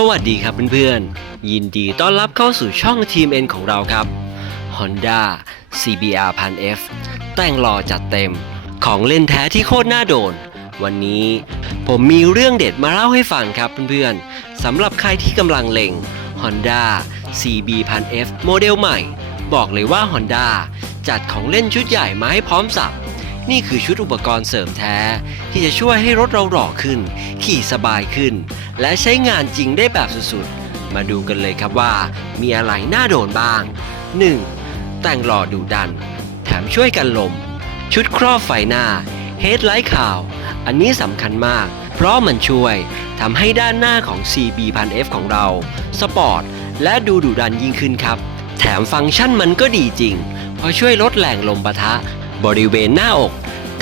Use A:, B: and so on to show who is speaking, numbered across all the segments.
A: สวัสดีครับเพื่อนๆ ยินดีต้อนรับเข้าสู่ช่องทีม N ของเราครับ Honda CBR 1000F แต่งหล่อจัดเต็มของเล่นแท้ที่โคตรน่าโดน วันนี้ผมมีเรื่องเด็ดมาเล่าให้ฟังครับเพื่อนๆสำหรับใครที่กำลังเล็ง Honda CB 1000F โมเดลใหม่ บอกเลยว่า Honda จัดของเล่นชุดใหญ่มาให้พร้อมสับ นี่คือชุดอุปกรณ์เสริมแท้ ที่จะช่วยให้รถเราหล่อขึ้น ขี่สบายขึ้น และใช้งานจริงได้แบบสุดๆ มาดูกันเลยครับว่า มีอะไรน่าโดนบ้าง 1. แต่งหล่อดูดัน แถมช่วยกันลม ชุดครอบไฟหน้า Head Light ขาว อันนี้สำคัญมาก เพราะมันช่วยทำให้ด้านหน้าของ CB 1000F ของเรา สปอร์ต และดูดุดันยิ่งขึ้นครับ แถมฟังก์ชันมันก็ดีจริง เพราะช่วยลดแรงลมปะทะ บริเวณหน้าอก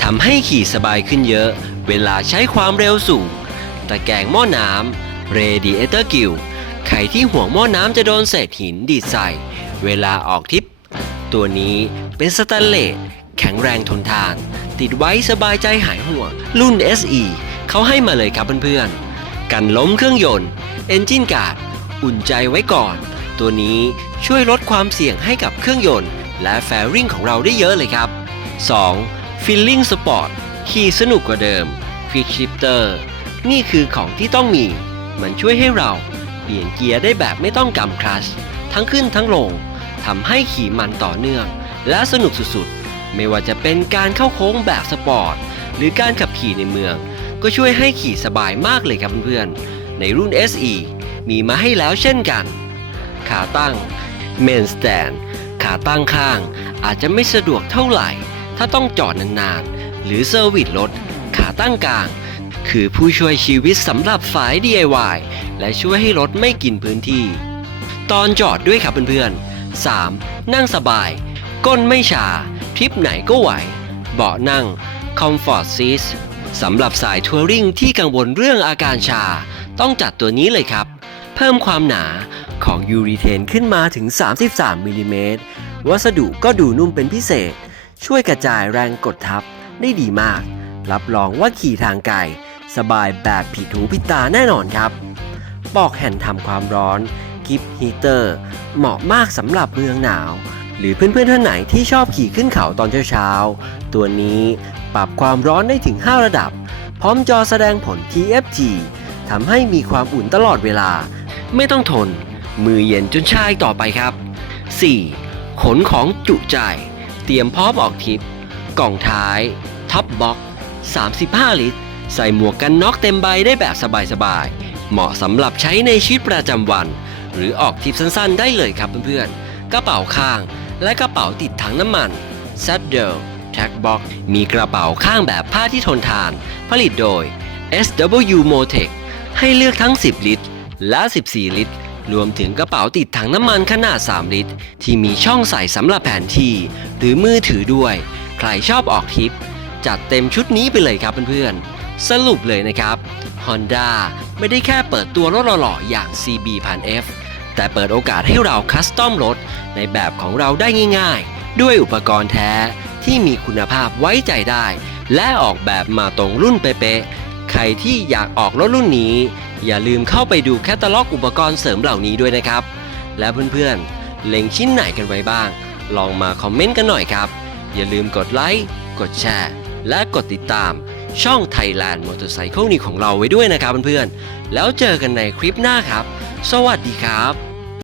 A: ทำให้ขี่สบายขึ้นเยอะ เวลาใช้ความเร็วสูง ตะแกรงหม้อน้ำ Radiator Gill ใครที่ห่วงหม้อน้ำจะโดนเศษหินดีดใส่ เวลาออกทิป ตัวนี้เป็นสแตนเลสแข็งแรงทนทาน ติดไว้สบายใจหายห่วง รุ่น SE เขาให้มาเลยครับเพื่อนๆ กันล้มเครื่องยนต์ Engine Guard อุ่นใจไว้ก่อน ตัวนี้ช่วยลดความเสี่ยงให้กับเครื่องยนต์ และแฟริ่งของเราได้เยอะเลยครับ 2. Feeling Sport ขี่สนุกกว่าเดิม Quick Shifter นี่คือของที่ต้องมี มันช่วยให้เราเปลี่ยนเกียร์ได้แบบไม่ต้องกำคลัชทั้งขึ้นทั้งลงทำให้ขี่มันต่อเนื่อง และสนุกสุดๆ ไม่ว่าจะเป็นการเข้าโค้งแบบสปอร์ต หรือการขับขี่ในเมือง ก็ช่วยให้ขี่สบายมากเลยครับเพื่อนๆ ในรุ่น SE มีมาให้แล้วเช่นกัน ขาตั้ง Main Stand ขาตั้งข้างอาจจะไม่สะดวกเท่าไหร่ ถ้าต้องจอดนานๆ หรือเซอร์วิสรถขาตั้งกลาง คือผู้ช่วยชีวิตสำหรับสาย DIY และช่วยให้รถไม่กินพื้นที่ ตอนจอดด้วยครับเพื่อนๆ 3. นั่งสบาย ก้นไม่ชา ทริปไหนก็ไหว เบาะนั่ง Comfort Seat สำหรับสายทัวริงที่กังวลเรื่องอาการชา ต้องจัดตัวนี้เลยครับ เพิ่มความหนาของยูรีเทนขึ้นมาถึง 33มิลลิเมตรวัสดุก็ดูนุ่มเป็นพิเศษ ช่วยกระจายแรงกดทับได้ดีมาก รับรองว่าขี่ทางไกลสบายแบบผิดหูผิดตาแน่นอนครับ ปอกแผ่นทำความร้อนกิฟฮีเตอร์ เหมาะมากสำหรับเมืองหนาว หรือเพื่อนๆท่านไหนที่ชอบขี่ขึ้นเขาตอนเช้าๆ ตัวนี้ปรับความร้อนได้ถึง 5 ระดับ พร้อมจอแสดงผล TFT ทำให้มีความอุ่นตลอดเวลา ไม่ต้องทน มือเย็นจนชายต่อไปครับ 4. ขนของจุใจ เตรียมพร้อมออกทริป กล่องท้าย ท็อปบ็อก35 ลิตร ใส่หมวกกันน็อกเต็มใบได้แบบสบายๆ เหมาะสำหรับใช้ในชีวิตประจำวัน หรือออกทริปสั้นๆ ได้เลยครับเพื่อนๆ กระเป๋าข้าง และกระเป๋าติดถังน้ำมัน s a d d l e t a g Box มีกระเป๋าข้างแบบผ้าที่ทนทาน ผลิตโดย SW Motec ให้เลือกทั้ง 10 ลิตร และ 14 ลิตร รวมถึงกระเป๋าติดถังน้ำมันขนาด 3 ลิตร ที่มีช่องใส่สำหรับแผนที่ หรือมือถือด้วย ใครชอบออกทริป จัดเต็มชุดนี้ไปเลยครับเพื่อนๆ สรุปเลยนะครับ Honda ไม่ได้แค่เปิดตัวรถหล่อๆอย่าง CB 1000F แต่เปิดโอกาสให้เราคัสตอมรถ ในแบบของเราได้ง่ายๆ ด้วยอุปกรณ์แท้ที่มีคุณภาพไว้ใจได้ และออกแบบมาตรงรุ่นเป๊ะๆใครที่อยากออกรถรุ่นนี้ อย่าลืมเข้าไปดูแคตตาล็อกอุปกรณ์เสริมเหล่านี้ด้วยนะครับ และเพื่อนๆ เล็งชิ้นไหนกันไว้บ้าง ลองมาคอมเมนต์กันหน่อยครับ อย่าลืมกดไลค์กดแชร์ และกดติดตาม ช่อง Thailand Motorcycle นี้ของเราไว้ด้วยนะครับเพื่อนๆ แล้วเจอกันในคลิปหน้าครับ สวัสดีครับ